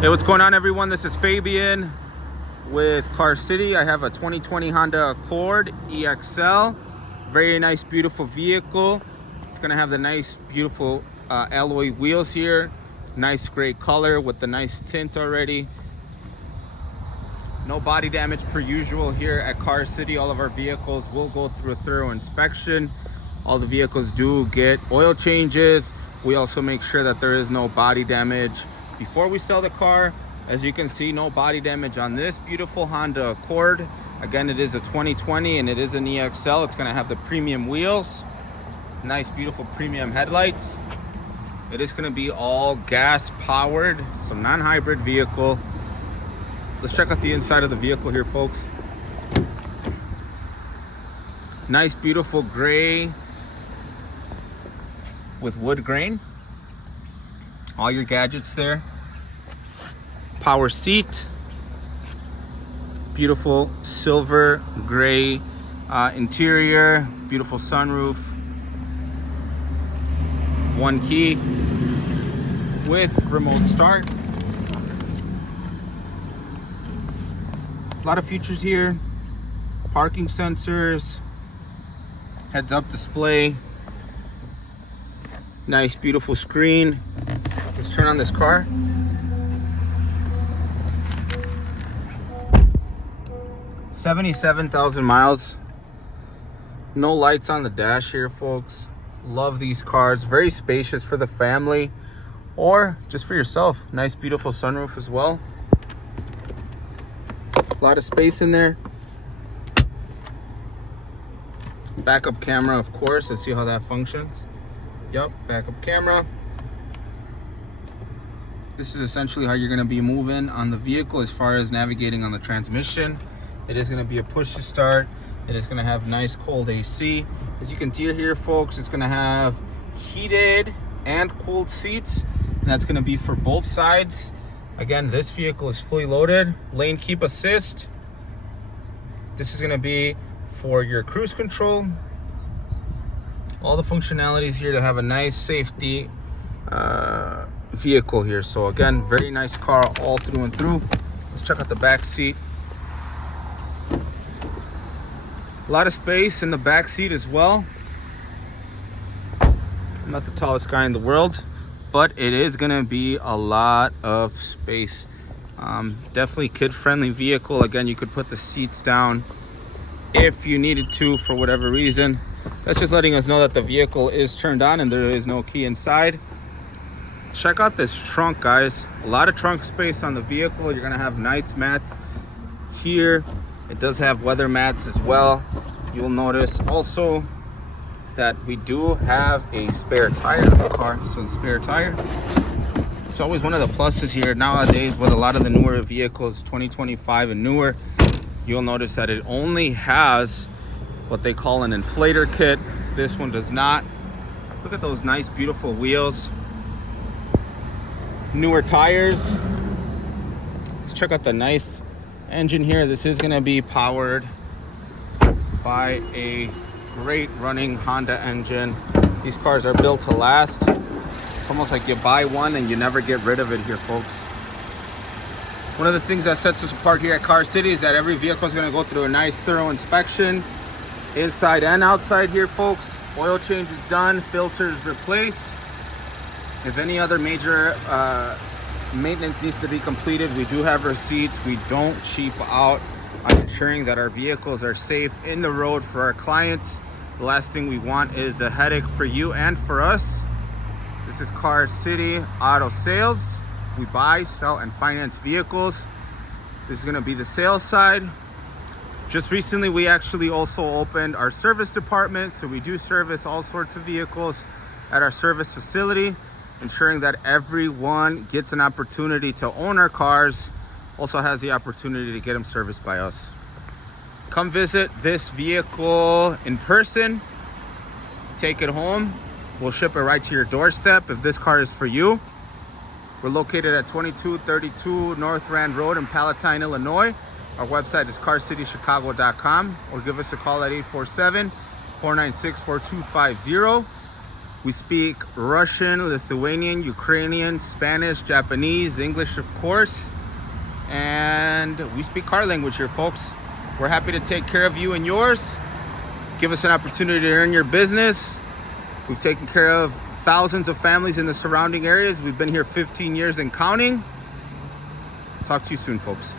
Hey, what's going on, everyone? This is Fabian with Car City. I have a 2020 Honda Accord EXL. Very nice, beautiful vehicle. It's gonna have the nice, beautiful alloy wheels here. Nice gray color with the nice tint already. No body damage per usual here at Car City. All of our vehicles will go through a thorough inspection. All the vehicles do get oil changes. We also make sure that there is no body damage before we sell the car. As you can see, no body damage on this beautiful Honda Accord. Again, it is a 2020 and it is an EXL. It's gonna have the premium wheels, nice beautiful premium headlights. It is gonna be all gas powered, some non-hybrid vehicle. Let's check out the inside of the vehicle here, folks. Nice beautiful gray with wood grain. All your gadgets there. Power seat. Beautiful silver gray interior. Beautiful sunroof. One key with remote start. A lot of features here. Parking sensors. Heads up display. Nice beautiful screen. Let's turn on this car. $77,000 miles. No lights on the dash here, folks. Love these cars. Very spacious for the family or just for yourself. Nice beautiful sunroof as well. A lot of space in there. Backup camera, of course. Let's see how that functions. Yep, backup camera. This is essentially how you're going to be moving on the vehicle as far as navigating on the transmission. It is going to be a push to start. It is going to have nice cold AC. As you can see here, folks, it's going to have heated and cooled seats, and that's going to be for both sides. Again, this vehicle is fully loaded. Lane keep assist. This is going to be for your cruise control. All the functionalities here to have a nice safety vehicle here. So again, very nice car all through and through. Let's check out the back seat. A lot of space in the back seat as well. I'm not the tallest guy in the world, but it is gonna be a lot of space. Definitely kid-friendly vehicle. Again, you could put the seats down if you needed to for whatever reason. That's just letting us know that the vehicle is turned on and there is no key inside. Check out this trunk, guys. A lot of trunk space on the vehicle. You're gonna have nice mats here. It does have weather mats as well. You'll notice also that we do have a spare tire in the car. So the spare tire, it's always one of the pluses here nowadays with a lot of the newer vehicles, 2025 and newer. You'll notice that it only has what they call an inflator kit. This one does not. Look at those nice beautiful wheels. Newer tires. Let's check out the nice engine here. This is going to be powered by a great running Honda engine. These cars are built to last. It's almost like you buy one and you never get rid of it here, folks. One of the things that sets us apart here at Car City is that every vehicle is going to go through a nice thorough inspection, inside and outside here, folks. Oil change is done, filters replaced. If any other major maintenance needs to be completed, we do have receipts. We don't cheap out on ensuring that our vehicles are safe in the road for our clients. The last thing we want is a headache for you and for us. This is Car City Auto Sales. We buy, sell, and finance vehicles. This is going to be the sales side. Just recently, we actually also opened our service department. So we do service all sorts of vehicles at our service facility, ensuring that everyone gets an opportunity to own our cars, also has the opportunity to get them serviced by us. Come visit this vehicle in person, take it home. We'll ship it right to your doorstep if this car is for you. We're located at 2232 North Rand Road in Palatine, Illinois. Our website is carcitychicago.com, or give us a call at 847-496-4250. We speak Russian, Lithuanian, Ukrainian, Spanish, Japanese, English, of course. And we speak car language here, folks. We're happy to take care of you and yours. Give us an opportunity to earn your business. We've taken care of thousands of families in the surrounding areas. We've been here 15 years and counting. Talk to you soon, folks.